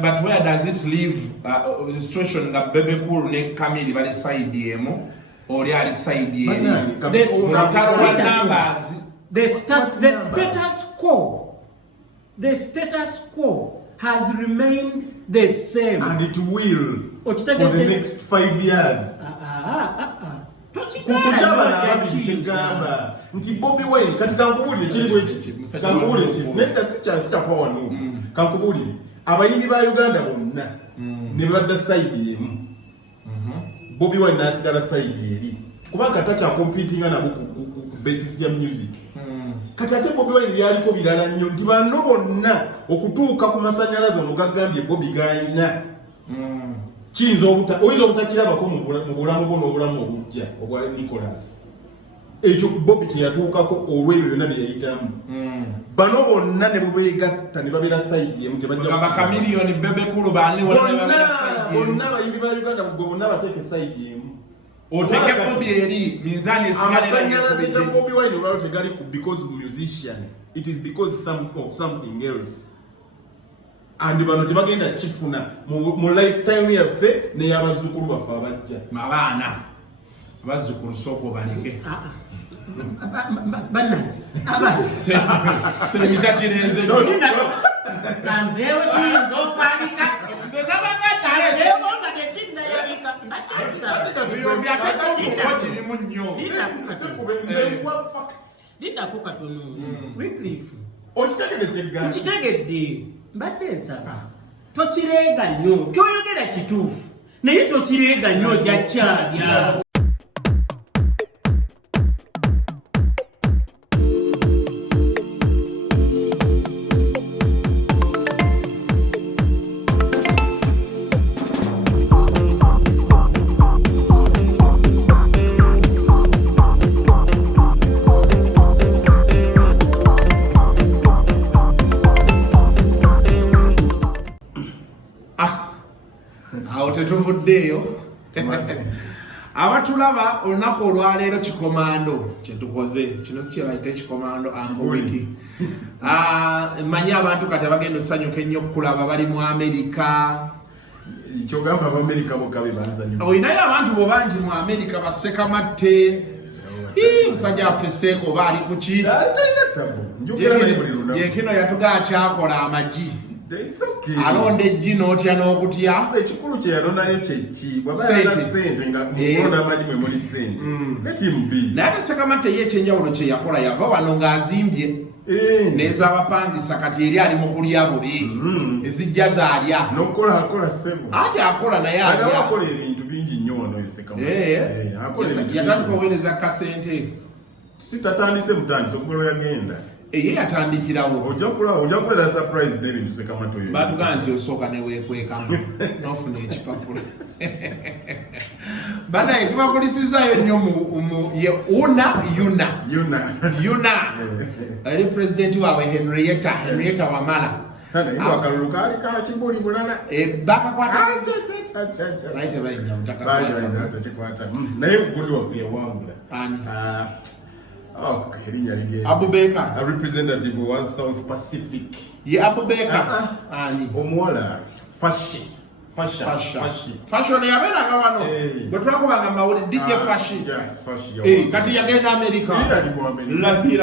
But where does it leave the situation that Bebe Cool ne Camille bali side emo or they are side emo? The status quo has remained the same. And it will for the next 5 years. Nti Bobi Wine katika nkubuli chilibwe chichi kankubuli chichi nenda sicha kwa wanu kankubuli abayimbi ba Uganda bonna ne badda side yemu Bobi Wine nasigala side eri kubanga tacha competing na ku basis ya music kati ate Bobi Wine yaliko birala nnyo nti banno bonna okutuuka ku masanyalazo no gagambye Bobi gayina Chinzo obutakirabako mu bulamu bono obulamu obujja obwa Nicholas ekyo Bobi kyeyatuukako olw'ebyo byonna bye yayitamu bano bonna ne bubeegatta ne babeera side yemu tebajja Chameleone Bebe Cool baani bonna abayimbi ba Uganda bonna bateeke side yemu oteke Bobi eri minzani amasannyalaze ga Bobi Wine olwalo tegali because musician, it is because of something else. And bano tebagenda kifuna mu lifetime yaffe ne y'abazzukulu baffe abajja mabaana abazzukulu soko baleke bannange sirimitakireze nanveewo kiyinza okwanika ekigenabangakyaleewo nga tekinnayalika kirimu nnyo liddako katono Wycliffe okitegedde mbadde nsaba tokireega nnyo kyoyogera kituufu naye tokireega nnyo jakyalya tetuvuddeeyo abatulaba olunaku olwaleero kikomando kyetukoze kino si kyebayita ekikomando angowiki manyi abantu kati abagenda osanyuka ennyo okulaba bali mu Amerika kyogamba Abamerika bokka be banzanyuka olinayo abantu bobangi mu Amerika basekamatte musajja affe Seeko oba ali kuki yekino yatugaa kyakola amagi It's okay. Alonde ejjino otya n'okutya ekikulu kye yalonayo kyeki bw'abayana ssente nga mulonda amanyi mwe muli ssente let him be naye ate Ssekamatte ye ekyenjawulo kye yakola yava wano ng'azimbye n'ez'abapangisa kati eri ali mu kulya bubi ezijja zaalya n'okukola akola ssebo ate akola naye alya akola ebintu bingi nnyo wano Ssekamatte yatandika oweereza kasente si tatandise mutandise okugolo yagenda ye yatandikirawo ojja kulera surprise n'ebintu Ssekamatte oyo batugaa nti osooka ne weekwekamu n'ofuna ekipapula banaye tubakulisizaayo nnyo mu ye Yuna eri pulezidenti waabwe Henrietta Wamala akalulu kaali kakibuli bulala bakakwata naye tebayinza mutakakwata naye gundi waffe yawangula erinnya ligezi Abubeka a representative wa South Pacific ye Abubeka ani omuwala fashion yabeeraga wano bwe twakubanga mawuli DJ Fashi kati yagenda Amerika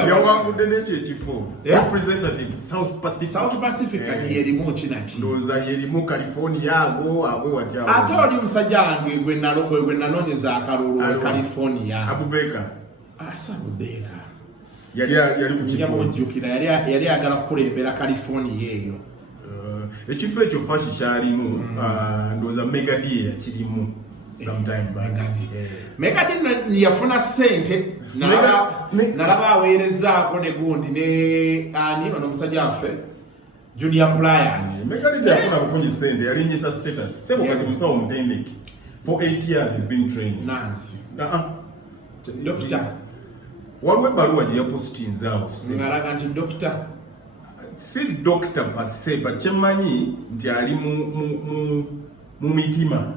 yawangudde n'ekyo ekifo representative South Pacific kati yerimu kinaki ndowooza yerimu California agwe watya ate oli musajja wange gwe nanoonyeza akalulu California Abubeka Abubeka yali ku kifo yali agala kukulembera California eyo ekifo ekyo Fashi kyalimu ndowooza Megadie yakirimu sometime back Megadie yafuna ssente nalaba aweerezaako ne gundi ne ani ono omusajja waffe Junior Pliers Megadie yafuna bufunyi ssente yalinyisa status sebo kati musawo mutendeke for 8 years he's been training Nancy Doctor waliwo ebbaluwa gye yapositinze awo ngalaga nti Doctor si Doctor pase but kyemmanyi nti ali mu mitima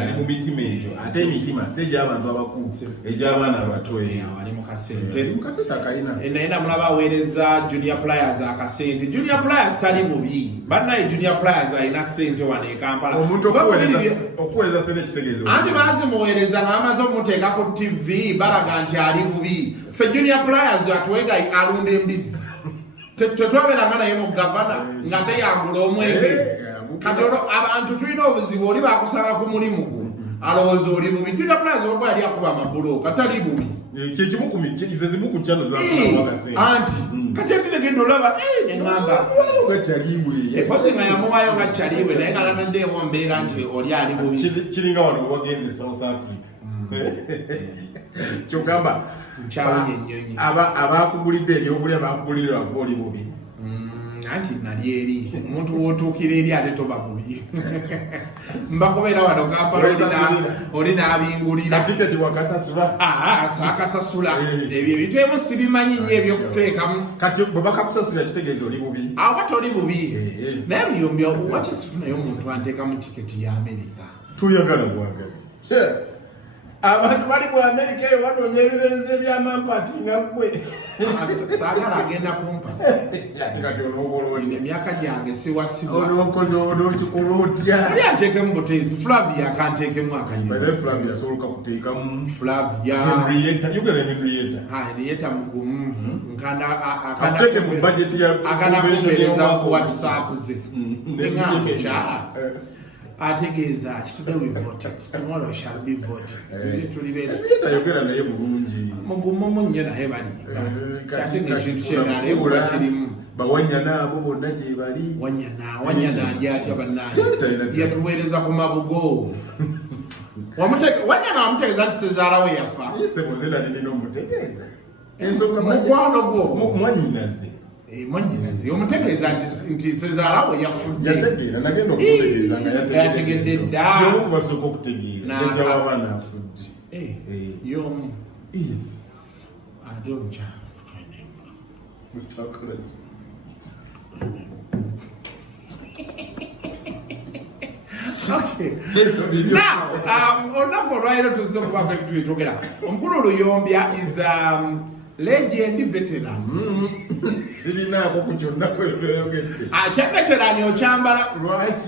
ali mu mitima eyo ate emitima seja abantu abakulu ej'abaana abato eyo ali mu kasente akayina naye mulaba aweereza junior players akasente. Junior players tali mubi bannaye, junior players alina sente wano e Kampala. Omuntu okuweereza sente kitegeezo anti bazimuweereza n'amaze omuteekako TV balaga nti ali mubi. Ffe junior players atuwega alunda embizi tetwabeeranga naye mu gavana nga teyagula omwenge. Kati abantu tulina obuzibu, oli bakusaba ku mulimu gwo alowooza oli mubi. Junior players oba yali akuba amabulooka tali bubi zimu ku chano anti kati egenda olaba neŋŋamba eposi nga yamuwaayo nga kyaliwe naye nga lanaddeemu mbeera nti oli ali bubi. Kiringa wano wagenze South Africa kyogamba nkyawonye ennyonyi abakugulidde eryobuli abakugulirwa oli bubi anti nali eri omuntu wootuukira eri ate toba bubi. Mbakubeera wano Kampala oli n'abingulira tiketi wakasasula saakasasula ebyo ebintu ebimu sibimanyi nnyo ebyokuteekamu. Kati bwe bakakusasula kitegeeza oli bubi aba toli bubi naye biyombi wakisifunayo omuntu anteekamu tiketi ya Amerika. Tuyagala bwagazi abantu bali mu Amerika eyo banoonya ebibenze ebyamampati nga ggwe saagala agenda kumpasa kati onookoloti emyaka gyange siwasibwa onookoze onookikola otya ali anteekemu buteezi Flavia akanteekemu akanyuma Flavia asobola kuteekamu Flavia Henrietta mugumu akuteeke mu bajeti ya akanakubeereza ku WhatsApp ze nga mukyala ategeeza today we voted, tomorrow shall be voted. Tayogera naye bulungi mugumu nnyo naye bali kyategeeza ekintu kyena ebula kirimu bawanyana abo bonna gye bali wanyana ali atya bannange yatuweereza ku mabugo wanyana wamutegeeza nti sezaala we yafa sebuzena ninina omutegeeza mukwano gwo mwanyinaze mwanyinaze omutegeeza nti sezaala we yafudde yategeera nagenda okutegeeza nga yategedde dda yomukubasooka okutegeera jjajja w'abaana afudde yomu ate omukyala olunaku olwaliro tuzze okubaako ebintu byetwogera. Omukulu Luyombya is legend veteran. Sirinaako ku kyonna kweyogedde. Kya veteran okyambala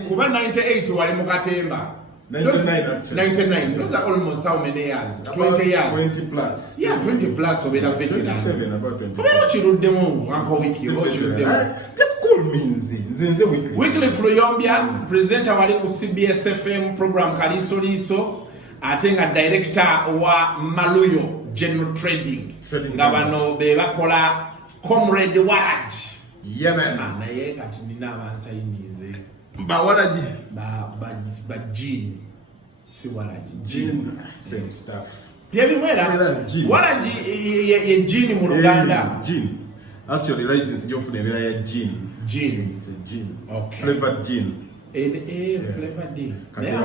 kuba 98 wali mu Katemba. 99. Those are almost how many years? 20 years. 20 plus. Yeah, 20 plus obeera veteran. 27, about 27. Obeera okiruddemu Uncle Wiki, okiruddemu. Means nze Wycliffe Luyombya presenter wali ku CBS FM program Kaliso Liso ate nga director wa Maluyo General Trading nga bano be bakola Comrade Waraj naye kati nina abansayinize Waraji ba Jean si Waraji Jean same stuff byebimwera Waraji ye Jean mu Luganda Jean actually license jofu nebera ya Jean. It's a gin. Okay. Flavored gin. Flavored gin.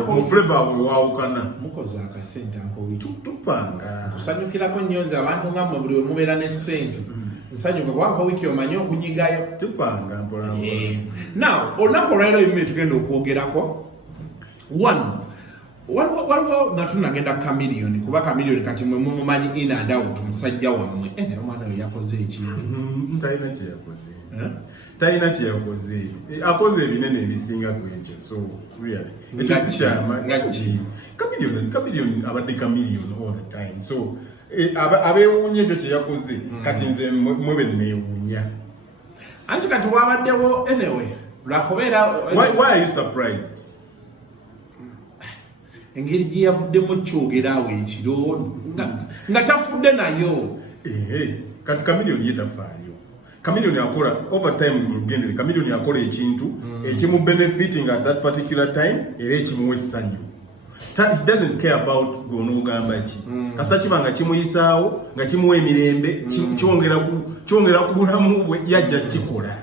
Mu flavor we waukana. Mukoza akasente Uncle Wiki. Tupanga. Kusanyukirako nnyo abantu nga mmwe buli we mubeera ne ssente. Nsanyuka kuba Uncle Wiki omanyi okunyigayo. Tupanga mpola. Now, olunaku olwaleero ebimwe tugenda okwogerako. Waliwo nga tunagenda Chameleone kuba Chameleone kati mwe mumumanyi in and out musajja wammwe. Omwana we yakoze ekintu. Talina kye yakoze. Talina kye yakoze. Akoze ebinene ebisinga kwenkyo. So really. Ekyo sikyama. Chameleone abadde Chameleone all the time. So abeewuunya ekyo kye yakoze. Kati nze mwebe neewuunya. Anti kati wabaddewo anyway. Lwakubeera. Why are you surprised? Engeri gye yavuddemu kyogerawo ekiro nga tafudde nayo. Kati Chameleone yetafaayo. Chameleone akola over time mugendere. Chameleone akola ekintu ekimu benefiting at that particular time era ekimuwa essanyu. It doesn't care about gonogamba ki. Kasa kibanga kimuyisaawo nga kimuwa emirembe kyongera ku bulamu bwe yajja kikola.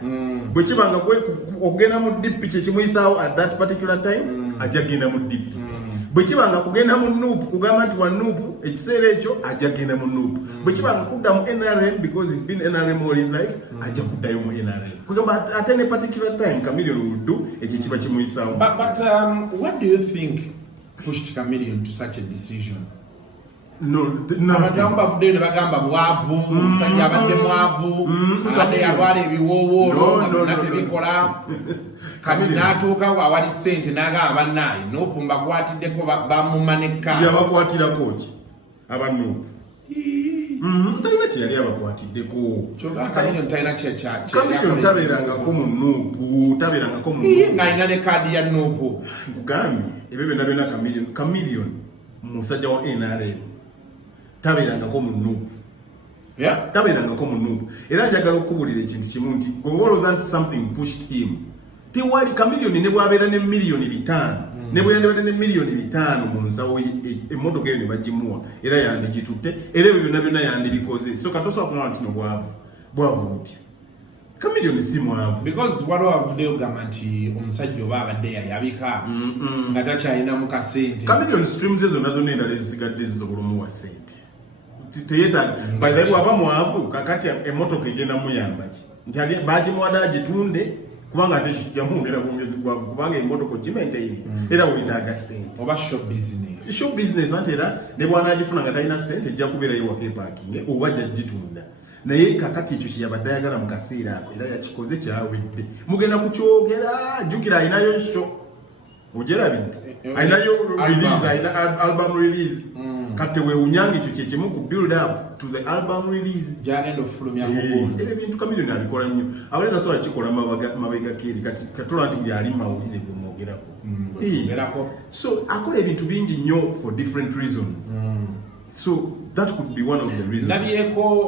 Bwe kibanga okugenda mu dipi kye kimuyisaawo at that particular time ajja genda mu dipi. bwe kibanga kugenda mu nuupu kugamba nti wa nuupu ekiseera ekyo ajja kugenda mu nuupu bwe kibanga kudda mu NRM because he's been NRM all his life ajja kuddayo mu NRM kugamba ate ne particular time Chameleon will do ekyo kiba kimuyisaawo. But what do you think pushed Chameleon to such a decision? Abagamba bavuddeyo ne bagamba bwavu omusajja abadde mwavu abadde yalwala ebiwoowoolo nga tebikola kati n'atuuka awali ssente n'agamba bannaayi Nuupu mbakwatiddeko bamumaneka yabakwatirako ki abanuupu talina kyeyali abakwatiddeko Chameleon talina Chameleon tabeerangako mu Nuupu tabeerangako mu ng'alina ne kaadi ya Nuupu nkugambye ebyo byonna byonna Chameleon musajja wa NRM tabeerangako mu Nuupu tabeerangako mu Nuupu era njagala okubuulira ekintu kimu nti gweolowooza nti something pushed him tewali Chameleon ne bwabeera ne miliyoni 5 ne bwe yandibadde ne miliyoni 5 mu nsawo emmotoka eyo ne bagimuwa era yandigitutte era ebyo byonna byonna yandibikoze so katosobola kumala nti no bwavu butya Chameleon si mwavu because waliwo avuddeyo gamba nti omusajja oba abadde yayabika nga takyalina mu kasente Chameleon streams ezo nazo n'endala ezigadde zisobola omuwa ssente teyetaaga by the way bw'aba mwavu kakati emmotoka egenda muyamba ki nti baagimuwadde agitunde kubanga ate yamwongera bwongezi bwavu kubanga emmotoka ogimaintaini era weetaaga ssente oba show business anti era ne bw'anaagifuna nga talina ssente ejja kubeerayo waka eparking oba ajja gitunda naye kakati ekyo kyeyabadde ayagala mu kaseera ako era yakikoze kyawedde mugenda kukyogera jjukira alinayo show ogyerabidde alinayo release alina album release kati weewunyanga ekyo kyekimu ku build up to the album release gyagenda okufulumya mugundi era ebintu Chameleon abikola nnyo abale nasobola kikola mabega keeri kati katola nti byali mawulire gemwogerako so akola ebintu bingi nnyo for different reasons so that could be one of the reasons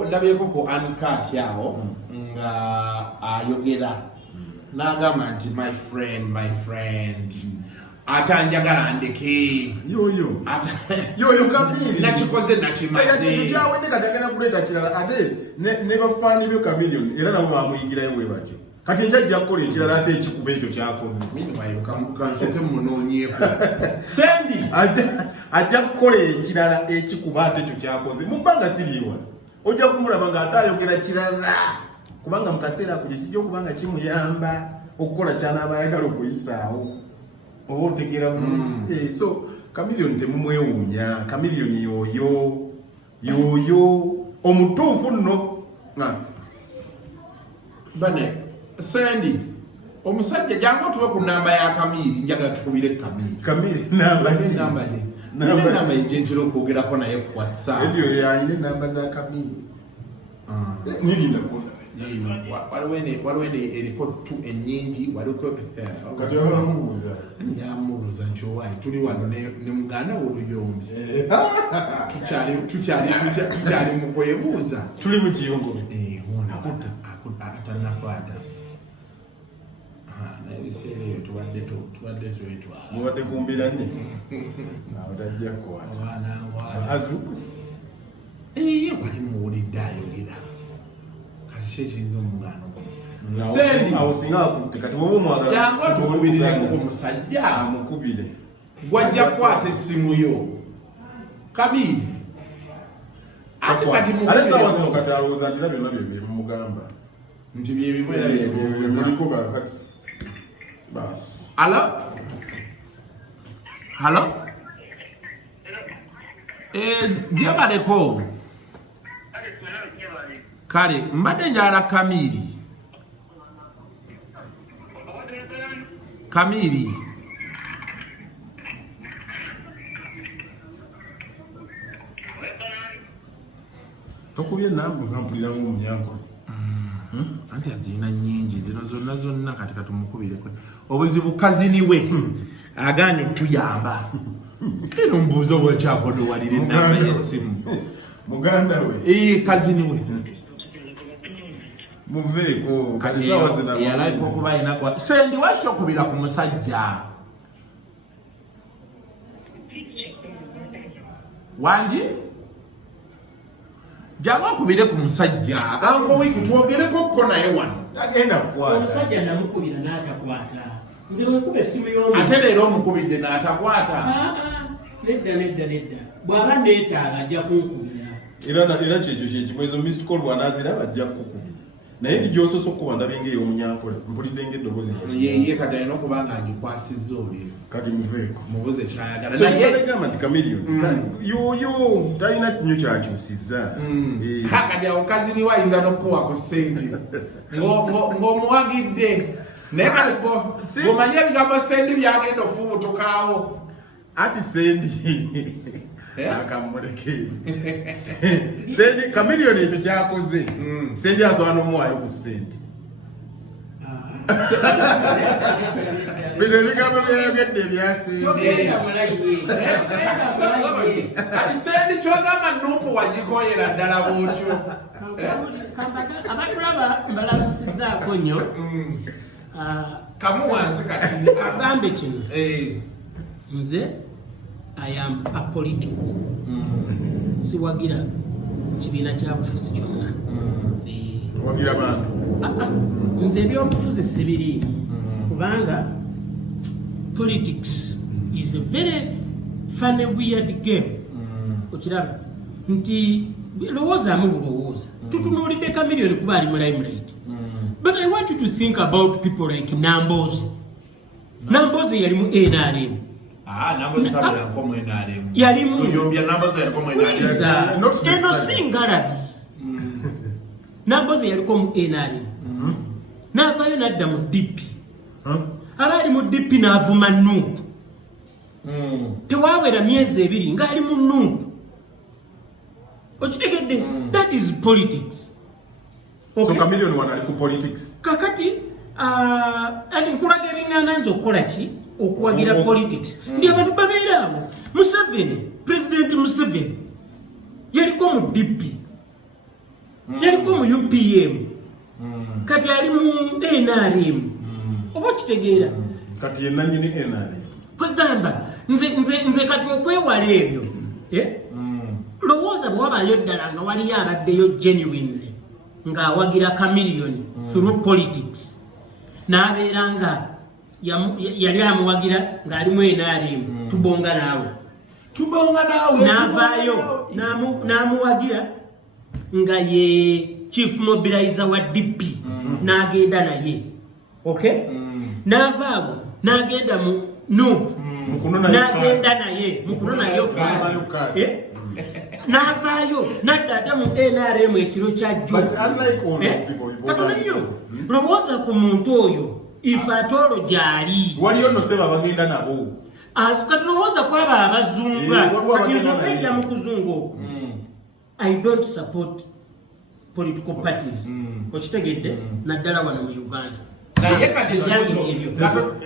ndabyeko ku uncut yawo nga ayogera n'agamba nti my friend atanjagala ndeke yoyo Chameleon nakikoze nakimaze kyawedde kati agenda kuleeta kirala ate ne bafaani byo Chameleon era nabo bamuyigirayo bwe batyo kati ekyajja kukola ekirala ate ekikuba ekyo kyakoze kasoke munoonyeeko sendi ajja kukola ekirala ekikuba ate ekyo kyakoze mu bbanga siriiwa ojja kumulaba ng'ate ayogera kirala kubanga mu kaseera ako kijja okubanga kimuyamba okukola kyanaaba ayagala okuyisaawo oba otegeera bulungi so Chameleon temumwewuunya Chameleon yoyo omutuufu nno bane sendi omusajja jangu tuwe ku namba ya Chameleon njagala tukubire Chameleon namba ejentera okwogerako naye ku WhatsApp ebyo yalina namba za Chameleon nirinako waliwo eriko tu ennyingi waliko kati olamubuuza nyamubuuza nti owaayi tuli wano ne muganda w'oluyombi tukyali mu kwebuuza tuli mu kiyongobe atanakwata ebiseera ebyo tubadde twetwala mubadde kumbira nnyo otajja kukwata azukusi wali muwulidde ayogera kiyinza omugano awo singa akutte kati woba omwagala tuwulirireko omusajja amukubire gwajja kukwata essimu yo Chameleon ate kati ale sawa zino kati alowooza nti byonna byebimugamba nti byebimwemuliko kakati basi halo njebaleko kale mbadde njala Chameleon tokubye enamba ngampuliramu omunyankole anti azirina nnyingi zino zonna kati katumukubireko obuzibu kaziniwe agaanye okutuyamba era omubuuza bwekyakodowalira enamba y'essimu muganda we kaziniwe muveeko kati yalaika okuba ayina sendi wakyo okubira ku musajja wangi jangu okubire ku musajja agamba wiiki twogereko ko naye wano agenda kukwata omusajja namukubira n'atakwata nze bwekuba essimu y'omu ate leero omukubidde n'atakwata nedda bw'aba neetaaga ajja kunkubira era kyekyo ezo misikol bw'anaaziraba ajja kukubira naye eri gy'osoose okuba ndabinga ey'omunyankole mpulidde ng'eddoboozi ye kati alina okuba nga agikwasizza oliro kati muveeko mubuze kyayagala nayegamba nti kamiliyoni yoyo talina kinyo kyakyusizza kati awo kaziniwa ayinza n'okukuwa ku sente ng'omuwagidde naye kati bw'omanye ebigambo sendi byagenda ofubutukaawo ati sendi akamuleke sendi kamiliyoni ekyo kyakoze sendi asobola n'omuwaayo ku sente bino ebigambo byayogedde ebyasendi kati sendi kyogamba nupu wagikoyera ddala bwotyo abatulaba mbalamusizaako nnyo kamu wansi kati agambe kino nze I am apolitical. Siwagira kibiina kya bufuzi kyonna. Wagira bantu. Nze ebyobufuzi sibiriimu. Kubanga politics is a very funny weird game. Okiraba nti lowoozaamu bulowooza. Tutunuulidde Kamiliyoni kuba ali mu limelight. But I want you to think about people like Nambozi. Nambozi yali mu NRM. Nambozi tabula ko mu NRM. Yali mu yombya Nambozi yali ko mu NRM. Eno singalabi. Nambozi yali ko mu NRM. N'avaayo n'adda mu DP. Abaali mu DP n'avuma Nuupu. Tewaawera myezi ebiri ng'ali mu Nuupu. Okitegedde? That is politics. Okay. So Kamiliyoni wana ali ku politics. Kakati ati nkulaga ebingana nzo okukola ki okuwagira politics. Ndi abantu babeera awo. Museveni, President Museveni yaliko mu DP. Yaliko mu UPM. Kati ali mu NRM. Oba kitegeera? Kati yenna nyini NRM. Kwegamba nze kati okwewala ebyo. Lowooza bw'wabaayo ddala nga waliyo abaddeyo genuinely ng'awagira Kamiliyoni through politics. N'abeera nga yali amuwagira ng'ali mu NRM. Tubonga naawe. N'avaayo n'amuwagira nga ye chief mobilizer wa DP. N'agenda naye. Okay? N'avaago n'agenda mu Nuupu. N'agenda naye. Mukunona yo kaali. N'avaayo n'adda ate mu NRM ekiro kya jjo. Katonaniyo lowooza ku muntu oyo ifaatolo gy'ali. Waliyo nno seba bagenda nabo. Kati lowooza ku abo abazunga. Kati nze okujja mu kuzunga okwo. I don't support political parties. Okitegedde? Naddala wano mu Uganda. Naye kati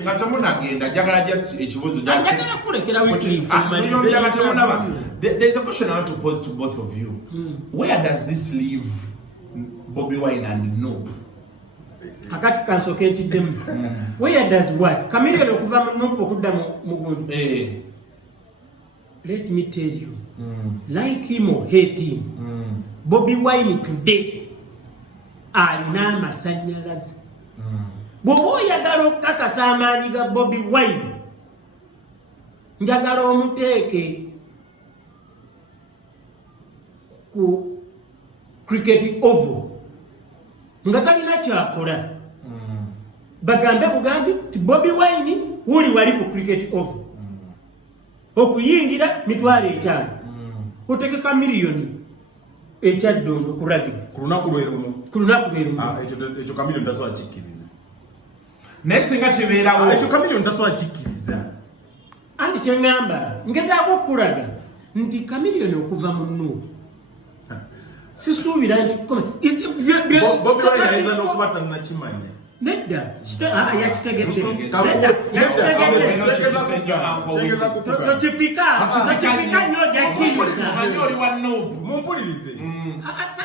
katomunagenda njagala just ekibuzo njagala kulekera Wycliffe. There's a question I want to pose to both of you. Where does this leave Bobi Wine and Nuupu? Kakati kansoke ekiddemu. Where does what? Kamiliyoni okuva mu Nuupu okudda mu Gundu. Let me tell you, like him or hate him, Bobi Wine today alina amasannyalaze. Bw'oba oyagala okukakasa amaanyi ga Bobi Wine, njagala omuteeke ku cricket oval nga talina kyakola. Bagambe bugambi ti Bobi Wine wuli wali ku cricket oval okuyingira mitwalo 5 oteke Kamiliyoni ekyaddondo ku rugby ku lunaku lwerumu. Ekyo Kamiliyoni tasobola kikkiriza. Nesinga kibeerawo. Ekyo Kamiliyoni tasobola kikkiriza. Andi kyengamba ngezaako okulaga nti Kamiliyoni okuva mu Nuupu sisuubira nti Bobi Wine ayinza n'okuba tannakimanya. Nedda yakitegedde. Tokipika nnyo ojakkiriza. Mumpulirize.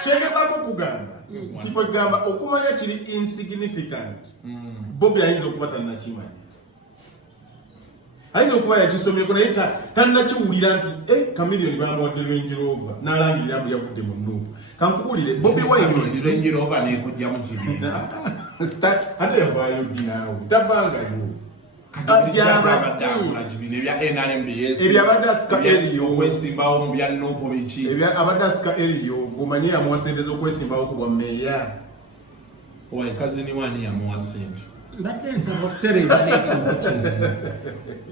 Kyegezaako okugamba nti kwegamba okumanya kiri insignificant. Bobi ayinza okuba tannakimanya. Ayinza okuba yakisomyeko naye tannakiwulira nti Kamiliyoni bamuwadde Range Rover n'alangirira mbu yavudde mu Nuupu. Kankubulire Bobi Wine Range Rover n'ekujja mu kibiina. Ate yavaayo ddi naawe tavangayo. ebyabadasika eriyo okwesimbawo mu bya nuupu biki abadasika eriyo gumanye yamuwa sente z'okwesimbawo ku bwa meeya owaye kazini wani yamuwa sente mbadde nsaba okutereeza n'ekintu kino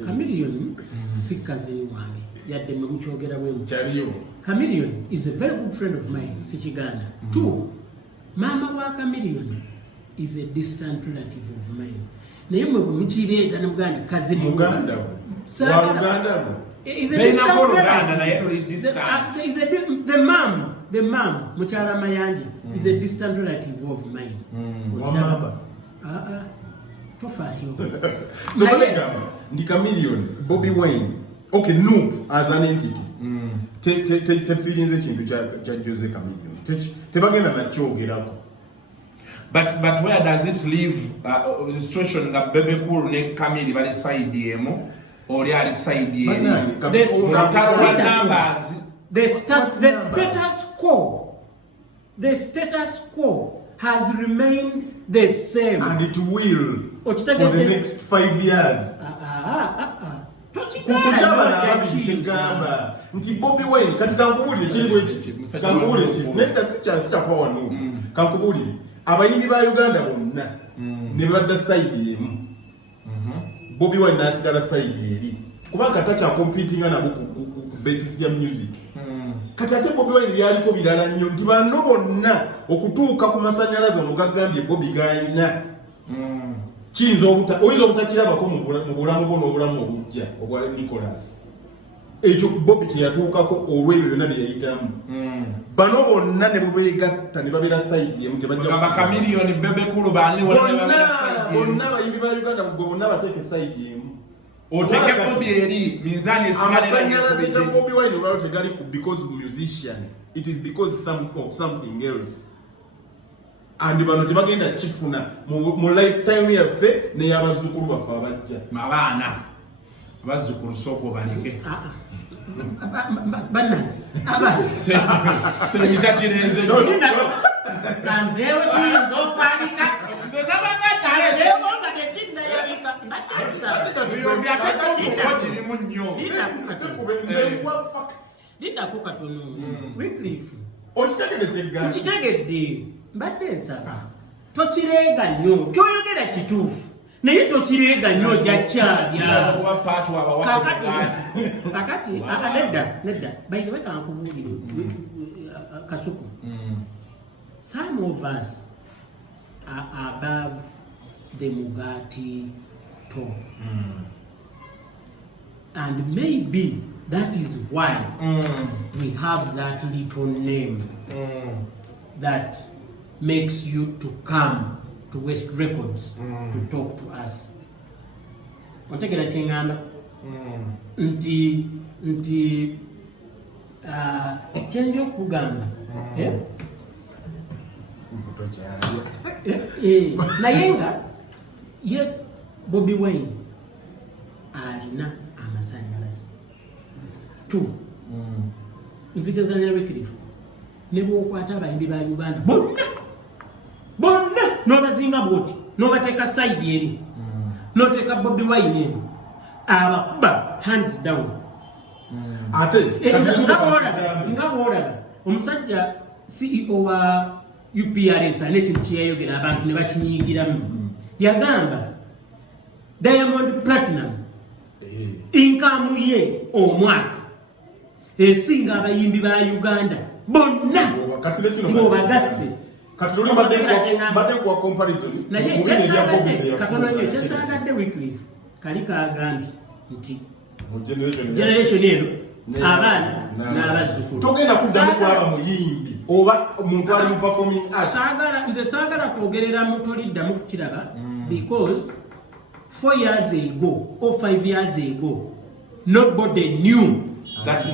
Chameleone si kazini wange yadde mwe mukyogera bwemu kyaliyo. Chameleone is a very good friend of mine si Kiganda. Two, mama wa Chameleone is a distant relative of mine. Naye mwe bwe mukireeta ne muganda kazini muganda wa Uganda is a distant relative. The mom mukyala Mayanja is a distant relative of mine. Wamamba tofaayo. So ndi Chameleone, Bobby Wine, okay, Noop as an entity. Te feelings ekintu kya Jose Chameleone. Tebagenda nakyogerako. But where does it leave the situation nga Bebe Cool ne Camille bali side yemo oli ali side yemo? The status quo has remained the same. And it will for the next 5 years. Nti Bobby Wine kati kankubulire kiri bwekiti kankubulire kiri nenda sikyakwa wano kankubulire abayimbi ba Uganda bonna ne badda side yemu. Bobby Wine nasigala side eri kubanga tacha competing nabo ku basis ya music. Kati ate Bobby Wine byaliko birala nnyo nti banno bonna okutuuka ku masanyalaze ono gagambye Bobby gayina kiyinza oyinza obutakirabako mu bulamu bwo n'obulamu obujja obwa Nicholas. Ekyo Bobby kyeyatuukako olw'ebyo byonna bye yayitamu. Bano bonna ne bubeegatta ne babeera side yemu tebajja Chameleone Bebe Cool baani bonna abayimbi ba Uganda bonna bateeke side yemu. Oteke Bobby eri minzani amasanyalaze ta Bobby Wine olwalo tegali because musician, it is because of something else. And bano tebagenda kifuna mu lifetime yaffe n'ey'abazzukulu baffe abajja mabaana abazzukulu sooka baleke bannange semitakirenze kanveewo kiyinza okwanika ekyaleewo nga tekinnayabika girimu nnyo liddako katono Wycliffe okitegedde nkitegedde mbadde nsaba tokirenga nnyo kyoyogera kituufu naye tokirenga nnyo jakyabya kakati nedda bayiwe kankubuulire Kasuku. Some of us are above the Mugati top. And maybe that is why we have that little name that makes you to come to West Records to talk to us. Ontegera kyengamba nti kyenjo kugamba naye nga ye Bobby Wine alina amasanyalaze tu nzigazanya Wycliffe ne bwokwata abayimbi ba Uganda bonna n'obazinga bwoti n'obateeka side eri n'oteeka Bobby Wine eri abakuba hands down ate nga bw'olaba omusajja CEO wa UPRS n'ekintu kyeyayogera abantu ne bakinyigiramu yagamba Diamond Platinum income ye omwaka esinga abayimbi ba Uganda bonna ng'obagasse kati luli badde kuwa comparison naye kyesagadde Wycliffe kali kagambye nti generation eno abaana n'abazzukulu togenda kuddamu kulaba muyimbi oba omuntu ali mu performing arts. Nze saagala kwogerera mutoliddamu kukiraba because 4 years ago or 5 years ago nobody knew that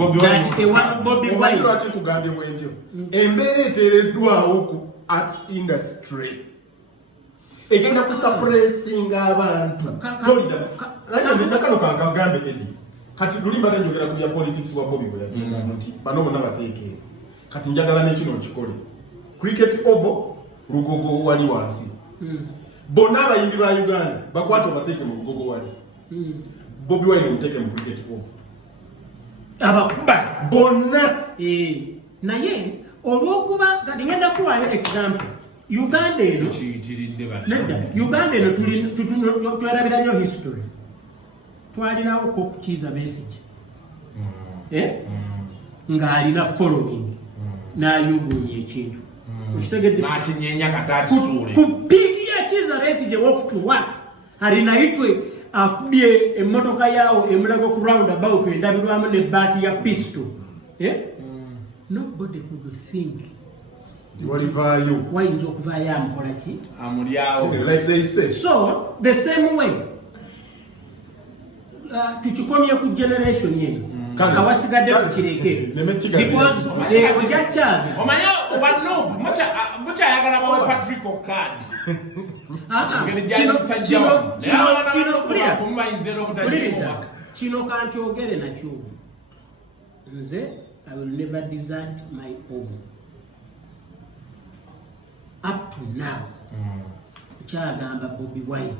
Bobby Wine lwaki tugambye bwentyo embeera eteereddwawo ku arts industry egenda kusuppressinga abantu nakano kankagambe edi kati luli mbadde njogera ku bya politics wa Bobby bwe yagenda nti bano bonna bateeke kati njagala n'ekino okikole cricket oval Lugogo wali wansi bonna abayimbi ba Uganda bakwate bateeke mu Lugogo wali Bobi Wine omuteke mu cricket over. Abakuba Bonna. Naye olw'okuba kati ngenda kuwaayo example Uganda eno nedda Uganda eno twalabira nnyo history twalinawo Kokkiza Besigye ng'alina following n'ayugunya ekintu n'akinyeenya kataakisuule ku piiki ya Kizza Besigye w'okutuwa alinaitwe akubye emmotoka yaawo emulago ku roundabout endabirwamu n'ebbaati ya pistol nobody could think wayinza okuvaayo amukola ki amulyawo like they say. So the same way tukikomye ku generation yeno awasigadde kukireke because ojacyaga omanya wano mukyayagala bawe Patrick Okadi kino kankyogere nakyo nze I will never desert my own up to now kyagamba Bobi Wine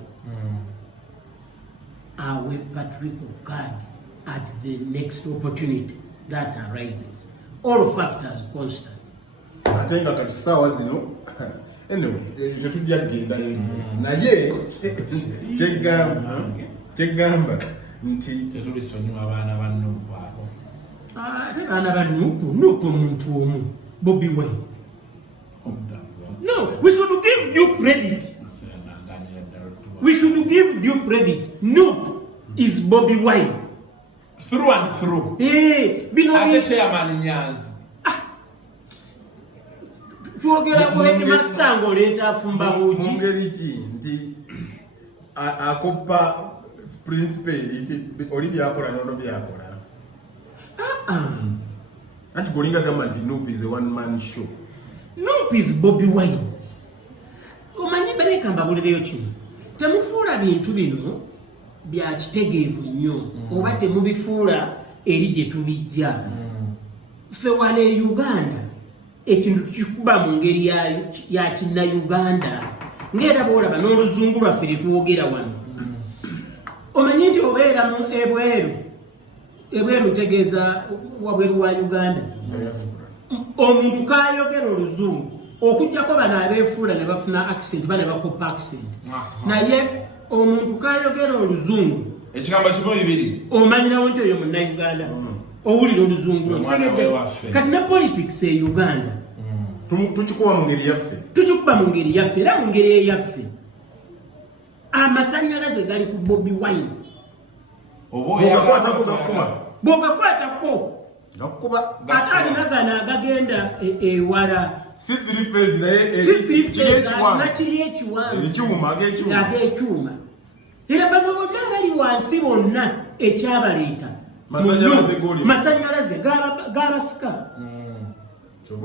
awe Patrick Okadi at the next opportunity that arises. All factors constant. Atenga kati sawa zino anyway je tujja genda naye kyegamba nti tetulisonyiwa abaana bannupu abo abaana bannupu omuntu omu Bobi Wine. No, we should give due credit. We should give due credit. Noop is Bobi Wine. Through and through. Bino chairman Nyanzi. Tuogera ko headmaster ngoleta afumba buji. Mungeri ki nti akopa principle nti oli byakola nono byakola. Anti golinga gamba nti Noop is a one man show. Noop is Bobi Wine. Omanyi bereka mbabulireyo kino. Temufuula bintu bino bya kitegeevu nnyo oba temubifuula eri gye tubijja. Ffe wano e Uganda ekintu tukikuba mu ngeri ya kinna-Uganda ng'era bw'olaba n'oluzungu lwaffe lye twogera wano. Omanyi nti obeera mu ebweru ntegeeza wabweru wa Uganda. Omuntu kayogera oluzungu okujjako bano abeefuula ne bafuna accent bane bakopa accent naye omuntu kayogera oluzungu ekigambo kimu bibiri omanyirawo nti oyo munna-Uganda owulira oluzungu kati ne politics e Uganda tukikuba mu ngeri yaffe tukikuba mu ngeri yaffe era mu ngeri eyaffe amasannyalaze gali ku Bobi Wine bw'ogakwatako ate alina gano agagenda ewala alina kiri ekiwanvu ag'ekyuma era bano bonna abali wansi bonna ekyabaleeta masanyalaze gabasika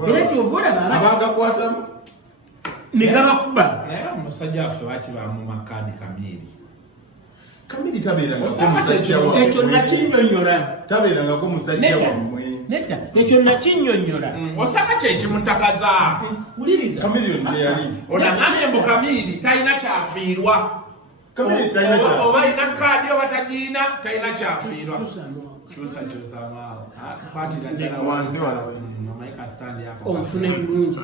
era kyova olaba abagakwatamu ne gabakuba naye omusajja waffe bakibaamu makadi Kamili tabeerangako musajja wammwe. Ekyo nakinnyonnyola. Tabeerangako musajja wammwe. Nedda, ekyo nakinnyonnyola. Osanga kye kimutagaza. Wuliriza. Kamili yali. Onagambye mbu Kamili talina kyafiirwa. Kamili talina kyafiirwa. Oba alina kaadi oba tagiina talina kyafiirwa. Kyusa maawo. Kwatira ddala wansi walawe. Omaika stand yako. Onfune bulungi.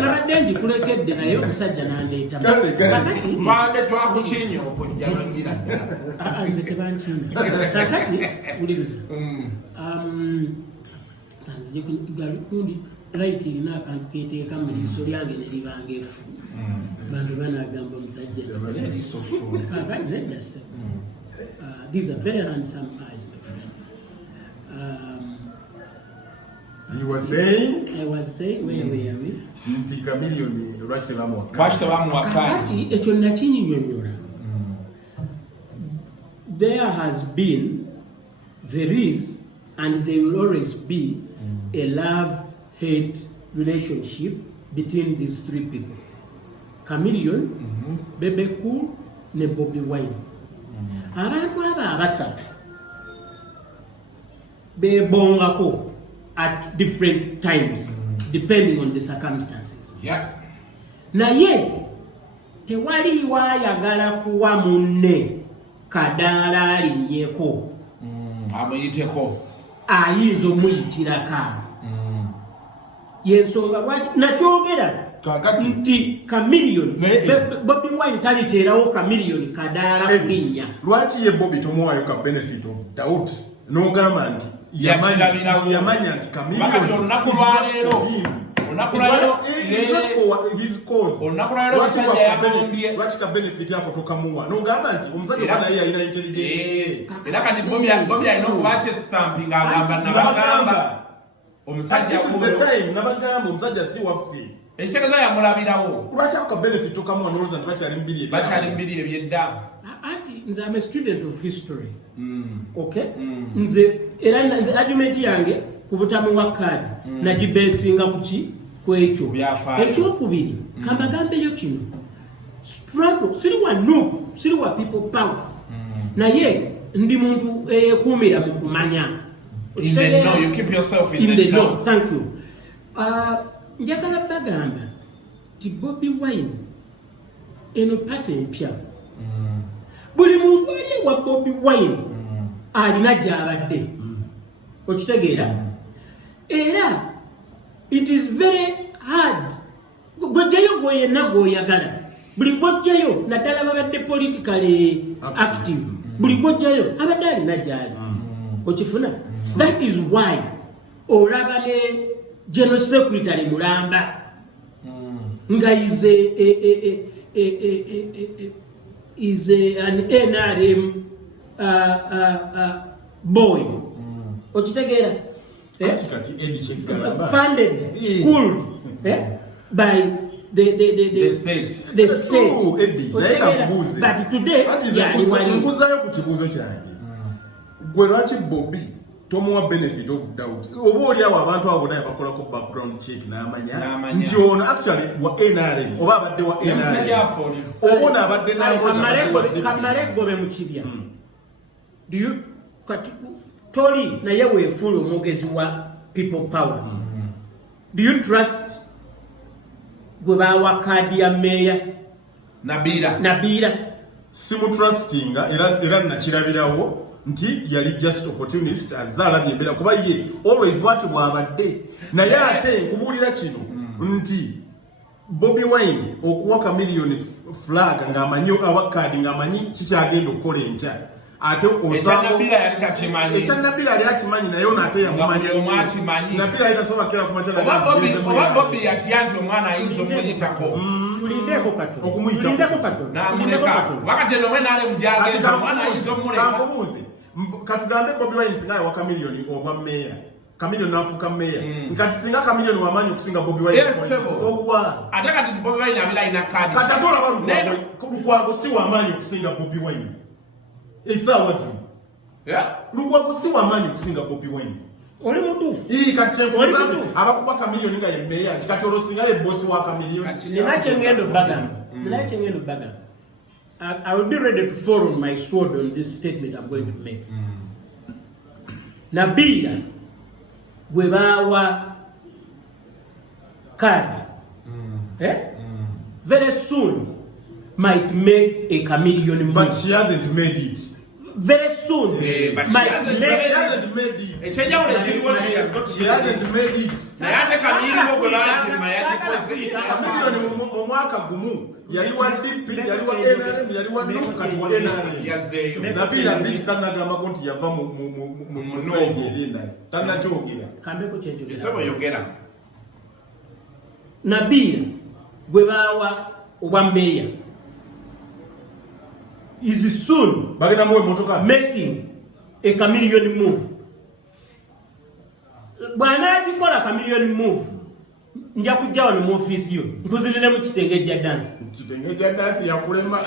Nabadde njikulekedde naye omusajja nandeeta mbadde twakukinya okujja nongira nze tebankinya kakati wuliriza anzije kundi right erina akantu keteeka mu liiso lyange ne libanga efu bantu banagamba omusajja kakati nedda se these are very handsome eyes, my friend. You were saying? I was saying, where were we? Nti Chameleone lwaki bamuwakanya. Ekyo nakinnyonnyola. There has been, there is, and there will always be a love-hate relationship between these three people. Chameleone, Bebe Cool, ne Bobi Wine. Abantu abo abasatu bebongako at different times depending on the circumstances. Yeah. Naye tewaliwo ayagala kuwa munne kadaala alinnyeko amuyiteko ayinza omuyitirako yensonga lwaki nakyogera nti kamiliyoni Bobi Wine taliteerawo kamiliyoni kadaala kulinnya. Lwaki ye Bobi tomuwaayo ka benefit of doubt n'ogamba nti yamanya nti kamiliyoni olunaku lwaleero lwaki ka benefit ako tokamuwa n'ogamba nti omusajja oba naye alina intelligence era kati Bobi alina okuba testampi ng'agamba nabagamba omusajja nabagamba omusajja si waffe ekitegeeza yamulabirawo lwaki ako ka benefit tokamuwa n'olowooza nti bakyali mbiri ebyedda anti nze am a student of history okay nze era nze argument yange ku butamuwa kaadi nagibesinga kuki kwekyo ekyokubiri kamagambeyo kino struggle siri wa people power naye ndi muntu eyeekuumira mu kumanya in the know, you keep yourself in the know. Thank you. Njagala bagamba ti Bobi Wine eno pate empya buli muntu ali wa Bobi Wine alina gy'abadde okitegeera era it is very hard gojjayo gwoyenna gwoyagala buli gwojjayo naddala babadde politically active buli gwojjayo abadde alina gy'ali okifuna. That is why olaba ne General Secretary Mulamba nga is an NRM boy okitegeera funded school by the state but today nkuzayo ku kibuuzo kyange gwe lwaki Bobi tomuwa benefit of doubt oba oliawo abantu abo naye bakolako background check n'amanya nti ono actually wa NRM oba abadde wa NRM oba ono abadde kamalegobe mu kibya toli naye weefuula omwogezi wa people power do you trust gwe bawa kaadi ya meeya Nabira simutrustinga era nakirabirawo nti yali just opportunist azaalabye embeera kuba ye always bwati bwabadde naye ate nkubuulira kino nti Bobi Wine okuwa kamiliyoni flag ng'amanyi awakkaadi ng'amanyi kikyagenda okukola enkya ate ekyanabira yali akimanyi naye ono ate yamumanyi nabira yali tasobola kera kumakya Bobi yatya nti omwana ayinza omuyitako tulindeko kato katugambe Bobi Wine singa yawa kamiliyoni obwa meeya kamiliyoni n'afuuka meeya nkati singa kamiliyoni wamanyi okusinga Bobi Wine owa ate kati Bobi Wine abira alina kaadi kati ate olaba lukwago si wamanyi okusinga Bobi Wine esaawa zino lukwago si wamanyi okusinga Bobi Wine oli mutuufu kati abakuba kamiliyoni nga ye meeya nti kati olosinga ye bosi wa kamiliyoni nina kyengendo bagamba I will be ready to fall on my sword on this statement I'm going to make. Nabira Gwebawa card very soon might make a chameleon move. But she hasn't made it. Very soon but she hasn't made it. She hasn't made it. Kamiliyoni mu mwaka gumu yali wa DP yali wa NRM yali wa NUP kati wa NRM Nabira Chris tanagambako nti yava mu nogo tanakyogera kambeko kyekyo esebo yogera Nabira gwe bawa obwa meeya is soon making a chameleon move. Bwanagikola chameleon move nja kujja wano mu office yo nkuzirire mu kitengeja dance yakulema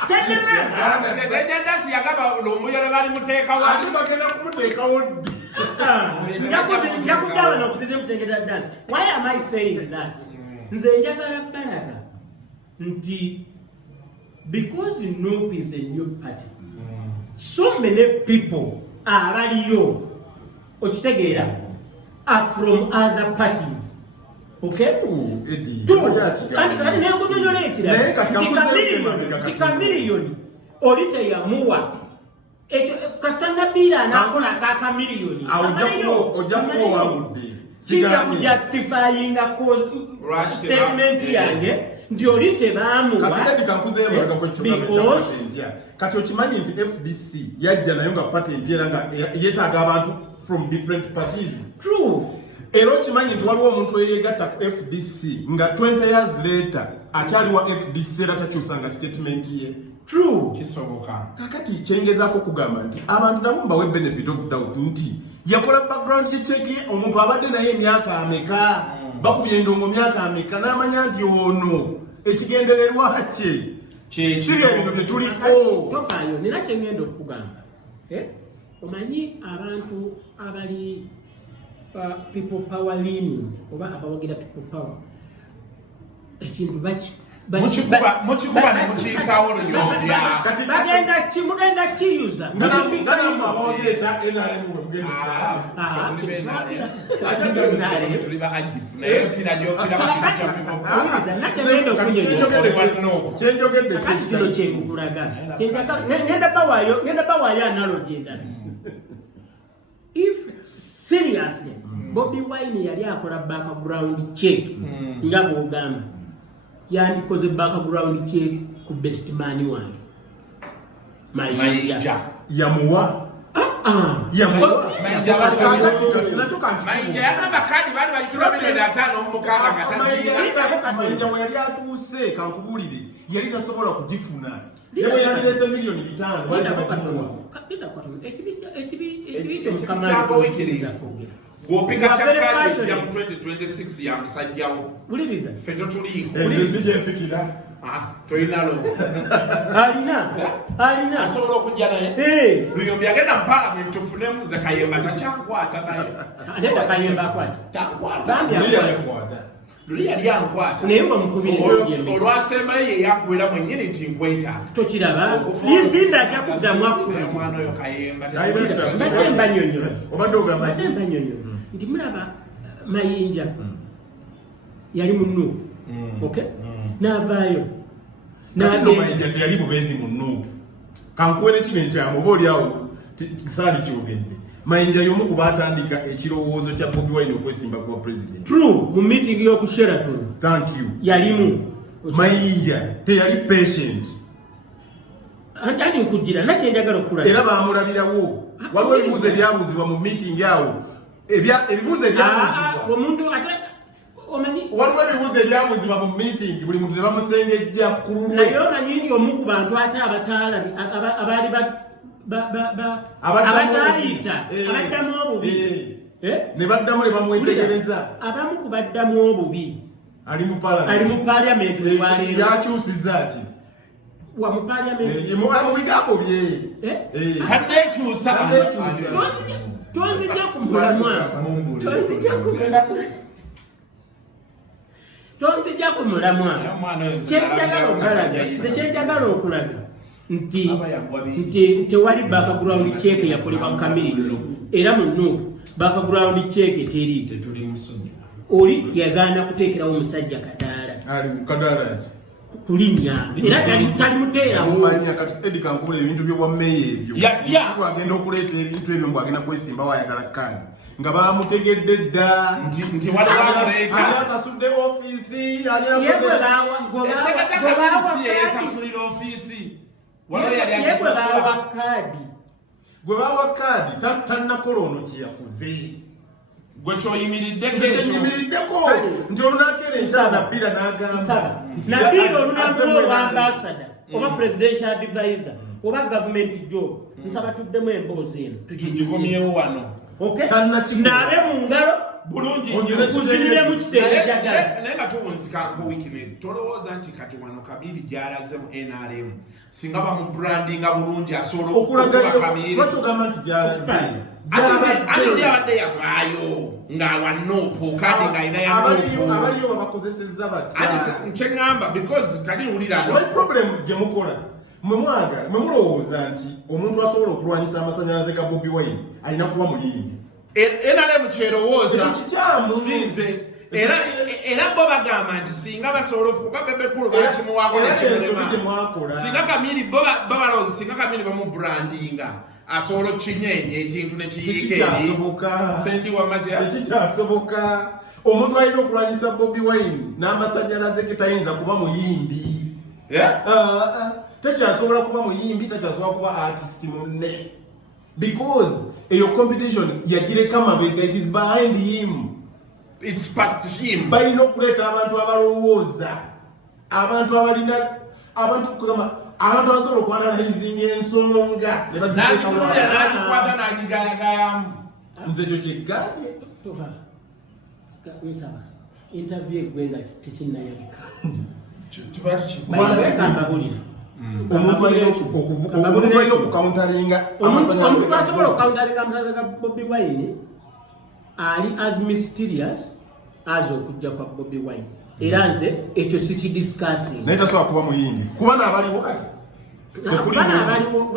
kitengeja dance yagaba lombuyole bali muteekawo ati bagenda kumuteekawo nja kujja wano nkuzirire mu kitengeja dance. Why am I saying that? Nze njagala balaga nti because NUP is a new party, so many people are okitegeera are from other parties. Okay? Eddie. Kati nekunyonyola ekirala. Tika miliyoni olita yamuwa. Kasitanga bila nakola kaka miliyoni. Ojakuwa wabudde. Singa kujustifying statement yange nti olite bamuwa. Kati kankuzeyo balaga kwe kyogera kati okimanyi nti FDC yajja nayo nga patent era nga yeetaaga abantu from different parties. True. Era okimanyi nti waliwo omuntu eyeegatta ku FDC nga 20 years later akyaliwa FDC era takyusanga statement ye. True. Kisoboka. Kakati kyengezaako kugamba nti abantu nabo mbawe benefit of doubt nti yakola background yecheck omuntu abadde naye emyaka ameka bakubye endongo myaka ameka n'amanya nti ono ekigendererwa kye sirya bino bye tuliko. Tofaayo nina kyengenda okugamba. Omanyi abantu abali people power leaning oba abawagira people power ekintu mukikuba ne mukiisaawo luyombya bagenda kiyuza tuli ba ajibu naye kino kyekukulaga ngenda bawaayo analogy endala. If seriously Bobi Wine yali akola background check nga bw'ogamba yandikoze background check ku best man wange Mayinja yamuwa yamuwa Mayinja yakamba kadi bali balitula milioni 5 mukaaga nga Mayinja we yali atuuse kankubulire yali tasobola kugifuna leo yandese milioni 5 wali tabakimuwa Gopika chakali ya 2026 ya msajjao. Ulibiza. Feto tuliko. Ulibiza epikira. Toinalo. Alina. Asobola okujja naye. Luyombi agenda mpala mtufunemu za Kayemba tachakwata naye. Anenda Kayemba kwata. Takwata. Luli yali ankwata. Naye mukubire yembe. Olwasema ye yakwera mwennyini nti nkweta. Tokiraba. Yinda ajja kuddamu akubira mwana oyo Kayemba. Batemba nyonyo. Obadde ogamba batemba nyonyo. Nti mulaba Mayinja yali munnu. Okay? N'avaayo. Mayinja teyali bubezi munnu. Kankuwere kino enkyamu oba oli awo kisaali kyogedde. Mayinja y'omu ku baatandika ekirowoozo kya Bobi Wine okwesimba kuba president. True, mu meeting y'oku Sheraton. Thank you. Yalimu. Mayinja teyali patient. Ani nkujira nakye njagala okulaga. Era baamulabirawo. Waliwo ebibuuzo ebyabuuzibwa mu meeting awo. Ebibuuzo ebyabuuzibwa. Omuntu ate omanyi waliwo ebibuuzo ebyabuuzibwa mu meeting buli muntu ne bamusengejja ku lulwe. Naye omanyi nti omu ku bantu ate abataala abaali abaddamu obubi. Ne baddamu ne bamwetegereza. Abamu ku baddamu obubi. Ali mu parliament waleero. Yakyusizza ki? Wa mu parliament. Mu bigambo bye. Kaddekyusa. Tonzija kumulamwa. Tonzija kumulamwa. Kyenjagala okulaga nti tewali background check yakolebwa Kamiliyoni era munno background check teri oli yagaana kuteekerawo omusajja Kadaala ali mu Kadaala kulinnya era tali muteerawo mumanya kati Eddie Kankubule ebintu by'obwa meeya ebyo agenda okuleeta ebintu ebyo mbwagenda kwesimba wayagala kandi nga bamutegedde dda nti waliwo asasudde ofiisi yasasulira ofiisi gwe bawa kaadi tannakola ono kyeyakoze gwe kyoyimiriddeko nti olunakeera enkyana bbira n'agamba nabira olunaku olwambasada oba presidential advisor oba government job nsaba tuddemu emboozi eno tugikomyewo wano naabe mu ngalo bulungi kuziniremu kiteege kya gaasi naye nga tuwunzikako wiikine tolowooza nti kati wano Kamili gy'alaze mu NRM singa bamubrandinga bulungi asobola okuba Kamili batugamba nti gy'alaze andi abadde yavaayo ng'awa Nuupu kandi ng'alina ya Nuupu abaliyo babakozesezza batya nkyeŋŋamba because kali wulira problem gye mukola mwemwagala mwemulowooza nti omuntu asobola okulwanyisa amasannyalaze ga Bobi Wine alina kuba muyimbi NRM kyerowooza ekyo kikyamu sinze era bo bagamba nti singa basobola okuba bebekulu bakimuwaako nekimulema singa Kamili bo balowooza singa Kamili bamubrandinga asobola okukinyeenya ekintu nekiyiika eri sendi wamajja tekikyasoboka omuntu alina okulwanyisa Bobi Wine n'amasanyalaze getayinza kuba muyimbi tekyasobola kuba muyimbi tekyasobola kuba artist munne because eyo competition yagireka mabega, it is behind him, it's past him. balina okuleeta abantu abalowooza, abantu abalina abantu abasobola okwanalizinga ensonga nagikwata nagigayagayamu. nze ekyo kyegganye nsaba interview egwenga tekinnayabika tuba tukikubulira omuntu alina okukauntaringa omuntu asobola okukauntaringa amasanyalaze ga Bobi Wine ali as mysterious as okujja kwa Bobi Wine, era nze ekyo sikidiscussing naye tasobola kuba muyimbi kuba naabaliwo kati bana abaliwo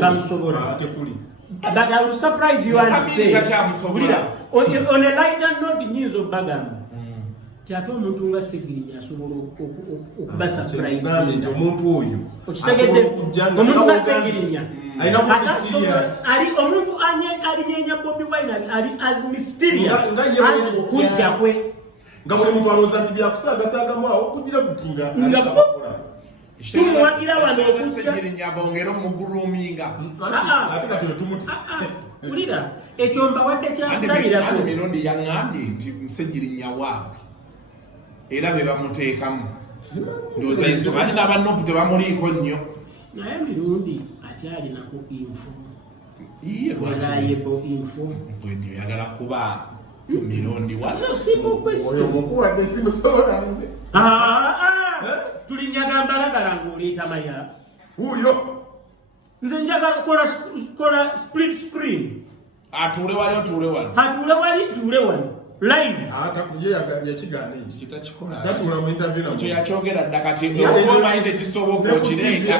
bamusobola tekuli. But I will surprise you and say, on a lighter note, news of Bagamba. Tiato omuntu nga Segirinya asobola okuba surprise. Omuntu oyo asobola okujjanga omuntu nga Segirinya alina kuba mysterious. Ali omuntu alinyenya Bobi Wine ali as mysterious as okujja kwe. Nga buli muntu alowooza nti byakusaagasaagamu awo okugira kutinga tumuwagira wano Segirinya bongera omuguruminga ate kati tumuti ulira ekyo mbawadde kyakulabirako. Mirundi yaŋŋambye nti Segirinya waabwe era be bamuteekamu ndowooza iso bali n'abanopu tebamuliiko nnyo naye Mirundi akyalinako info iye reliable info bwendi oyagala kuba Mirundi oyo mukuwadde simusobola nze tulinyaga mbalagala ng'oleeta maya wuuyo nze njagala kola split screen atuule wali otuule wano atuule wali tuule wano live yakigaana ekyo kitakikola tatula mu interview ekyo yakyogera dda kati okumanyi tekisoboka okireeta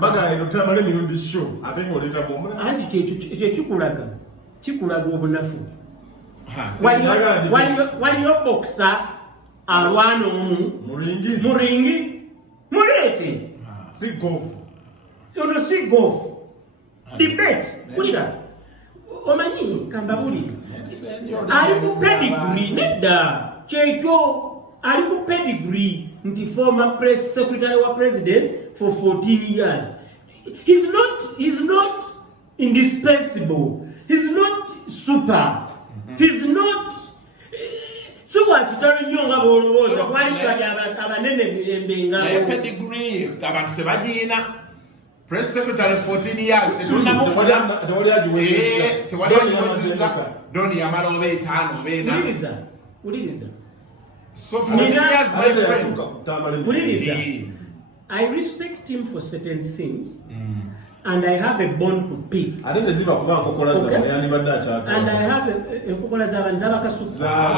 baga eno tamale mirundi show ate ng'oleeta bomula anti ekyo kikulaga obunafu. Waliyo bokisa alwana omu muringi muleete si golf ono si golf debate kulira omanyi kambabuli ali ku pedigree nedda kyekyo ali ku pedigree nti former press secretary wa president for 14 years. He's not indispensable, he's not super, he's not siwa kitalo nnyo nga bw'olowooza kwali abanene mirembe nga pedigree abantu tebagiina. Press secretary 14 years tewali agiwezezza doni yamala oba 5 oba 4. Uliriza so 14 years my friend uliriza I respect him for certain things and I have a bone to pick. Ate teziba kuba nkokola za yani badde akyaka. And I have enkokola za banza bakasuka.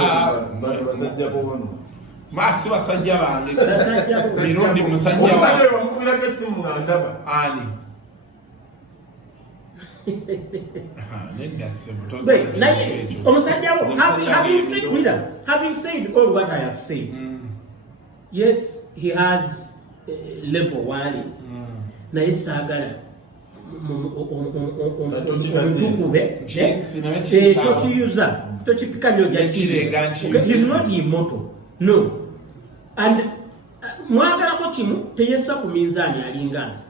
Basajja bono. Masi basajja bange. Basajja bono. Mirundi musajja wa. Musajja wa mukubira kesimu ngandaba. Ani. Wait, naye omusajja wo having said all what I have said. Yes, he has level wali. Naye saagala tukube tokiyuza tokipika nyoja he's not immortal, no. And mwagalako kimu teyesa ku minzaani alinganza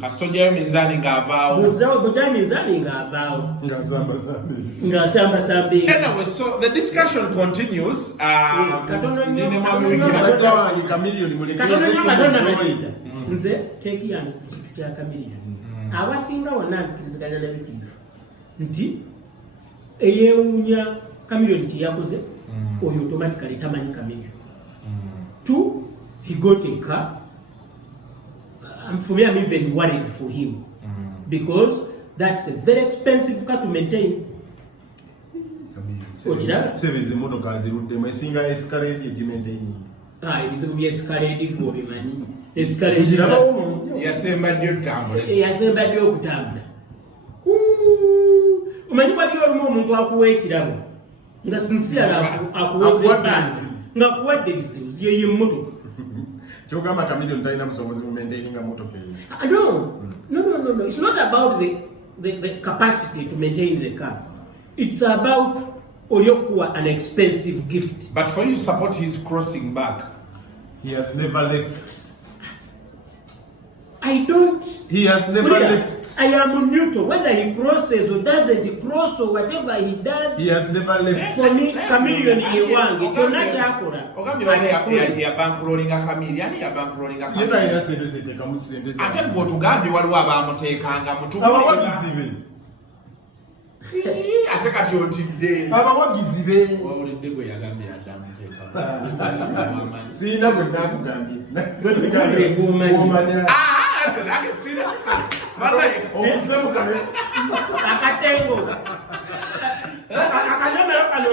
kasitojayo minzaani ng'avaawo bojayo minzaani ng'avaawo ng'asamba sambi. Anyway, so the discussion continues. Katonda maliza nze teki yange kya Kamili abasinga wonna nzikiriziganya n'ebituufu nti eyewuunya Kamili kye yakoze oyo automatically tamanyi Kamili. Two, he got a car. For me, I'm even worried for him because that's a very expensive car to maintain. Sebizi motoka azirudde esinga Escalade egimaintain. Ebizibu bya Escalade gwobimanyi. Yasembadde okutambula. Omanyi wali olumu omuntu akuwa ekirabo nga sincere akuweze basi nga kuwadde bizibu ye mmotoka kyogamba Chameleone talina musobozi mu maintaininga motoka eyo. No. It's not about the capacity to maintain the car. It's about Oliokuwa an expensive gift. But for you support his crossing back. He has never left. I don't. He has never left. I am neutral. Whether he crosses or doesn't cross or whatever he does. He has never left. For me, Chameleone yewange. Kyonna kyakola. Ogambe ya bankrolling Chameleone ya bankrolling Chameleone. Yena ina sente kamusende. Ate bwo tugambi waliwo abamuteekanga mutubu. Abawagizi be. Ate kati otidde. Abawagizi be. Wawulidde gwe yagambye adamuteeka. Sina bwe nakugambye. Sadaka sina. Ofusemu kane. Akatengo. Akanyomero kano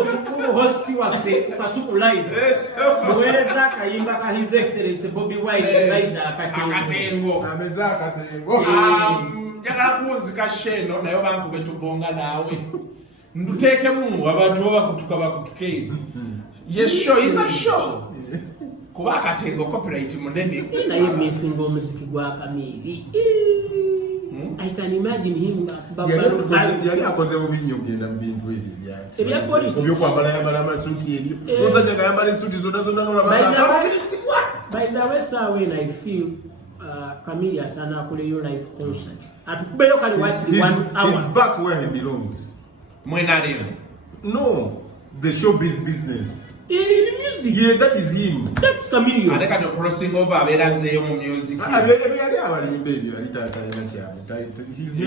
omukulu hosti waffe Kasuku Live. Muweereza akayimba ka His Excellency Bobi Wine Raida Akatengo. Ameza Akatengo. Njagala kuwunzika sheno naye bankube tubonga naawe. Nduteekemu abantu bakutuke. Yes, show is a show. Kuba Akatengo copyright munene. Naye missing omuziki gwa Kamili. I can imagine him yali akoze bubi nnyo genda mu bintu ebya politics. Ebyokwambala yambala amasuuti ebyo. Omusajja ngayambala ensuuti zonna n'olaba. By the way, sir, when I feel Kamili asana akoleyo live concert. Atukubeyo kali wati 1 hour. He's back where he belongs. Mwenaleo. No, the showbiz business. In music. Yeah, that is him. That's Chameleone. Aleka to crossing over aberazeyo mu music. Yali abalimba ebyo yali tatalina kyabwe. He's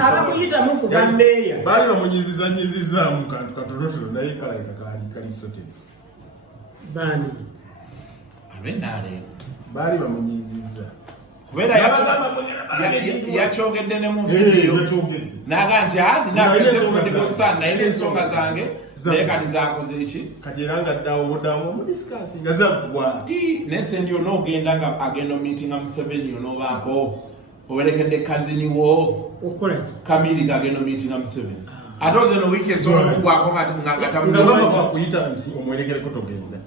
Abakuyita mu kugambeya. Bali bamunyiziza mu kantu katonotono naye kali sote. Bani. Abenaleo. Bali bamunyiziza. Kubera yakyogedde ne mu video. Naga nti nakeze kumudibosana naye ensonga zange. Naye kati zakoze ki? Kati era nga ddawo mu discussing nga zaggwa. Nese ndio n'ogenda nga agenda meeting nga Museveni onobaako owerekedde kazini wo okola Kamili ng'agenda meeting nga Museveni. Ate oze no weekend so okugwako nga tamuddwa bakuyita nti omwerekereko togenda.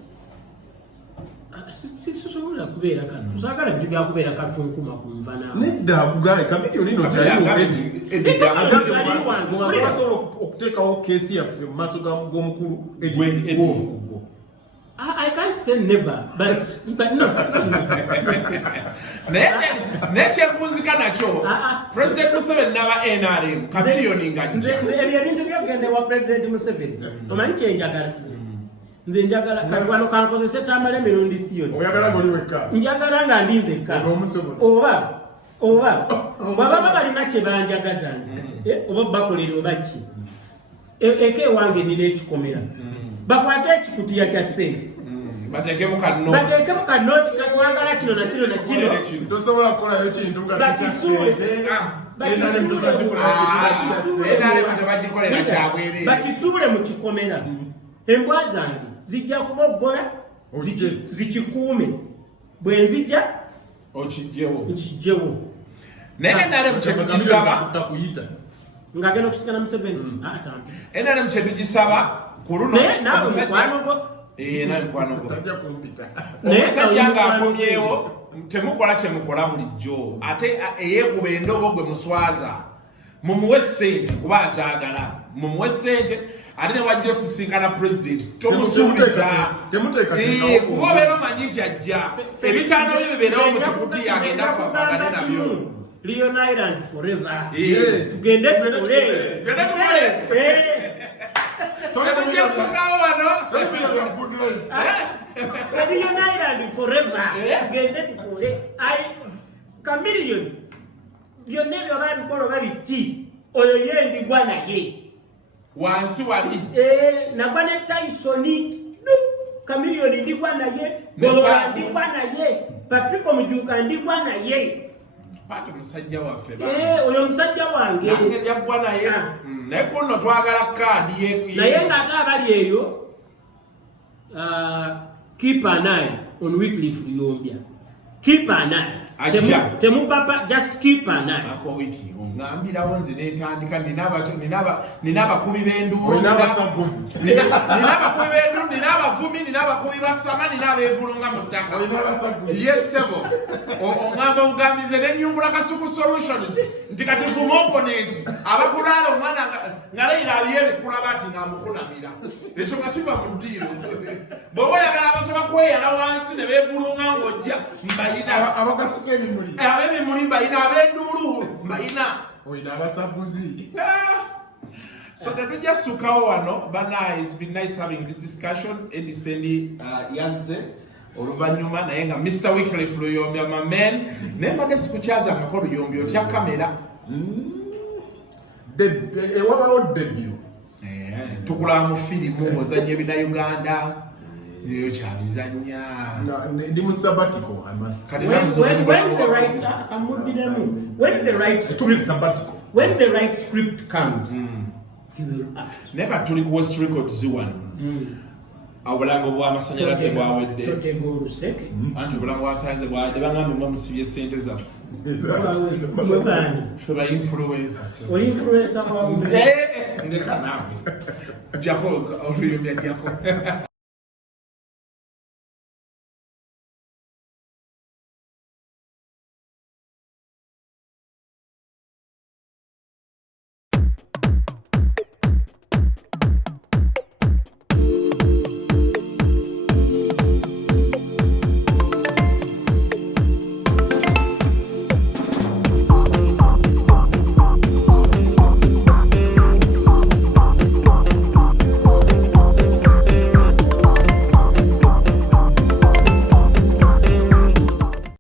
Sisobola kubeera kano. Tusagala bintu byakubeera katunkuma kunva naawe. Nedda akugaye Kamili no abasobola okuteekawo keesi yaffe mu maaso g'omukulu Edwin. I can't say never, but no. Nekyebunzika nakyo President Museveni n'aba NRM Chameleone nga nze ebintu byogende wa President Museveni omanyi kyenjagala nze njagala kati wano kankozese tambala emirundi theory oyagala ng'oli wekka njagala nga ndi nzekka oba bwababa balina kye banjagaza nze oba bakolere oba ki eka ewange nina ekikomera bakwate ekikutiya kya ssente bateekemu kanoti katwagala kino na kino na kino tosobola kukolayo kintu nga bakisuule mu kikomera embwa zange zijja kuboggola zikikuume bwe nzijja nkijjewo naye nale mukyetugisaba takuyita ng'agenda okusikana Museveni enale mukyetugisaba ku luno omusajja ng'akomyewo temukola kyemukola bulijjo ate eyeekuba endobo gwe muswaza mumuwe ssente kuba azaagala mumuwe ssente ate ne wajja osisinkana president tomusuubiza kuba obeera omanyi nti ajja ebitaano bye bibeerawo mu kikuti yagenda fafagane nabyo Leon Island forever. Tugende tukole. Leon Island forever. Tugende tukole. Chameleone. Byonna ebyo babikola babiki. Oyo yendi gwa naye. Wansi wali. Nagwa ne Tyson. Chameleone ndi gwa naye. Golola ndi gwa naye. Patrick Omujuka ndi gwa naye. Pato musajja waffe oyo musajja wange nange jaggwa naye naye kuno twagala kaadi naye ng'ate abali eyo keep an eye on Wycliffe Luyombya keep an eye ajja temubapa just keep an eye ako wiki ngambirawo nze netandika nina abakubi b'enduulu olina abasaguzi nina abakubi b'enduulu nina abavumi nina abakubi basama nina abeevulunga mu ttaka olina abasaguzi yesebo ongamba obugambize nenyungula kasuku solutions nti kati vuma opponent abakulaala omwana nga leyira aliyo ebikulaba ati namukulamira ekyo nga kiba mu ddiiro bw'oba oyagala abasoba kweyala wansi ne beevulunga ng'ojja mbayina abakasuka ebimuli ab'ebimuli mbayina ab'enduulu mbayina olina abasaguzi. So tetujjasukawo wano bana, it's been nice having this discussion. Edisendi yazze oluvannyuma naye nga Mr. Wycliffe Luyombi my man nembadde sikukyaza ngako Luyombi otya kamera ewabawo debut tukulaba mu firimu ozanya ebina Uganda niyo kyabizanya ndi mu sabbatical when the right script comes he will act. Never tuli ku West Records ziwano obulango bw'amasanyalaze bwawedde totega oluseke anti obulango bw'amasanyalaze bwawedde bangambye mba musibye sente zaffe ffe ba influencers oli influencer wa ndeka naawe jako Oluyombi ajjako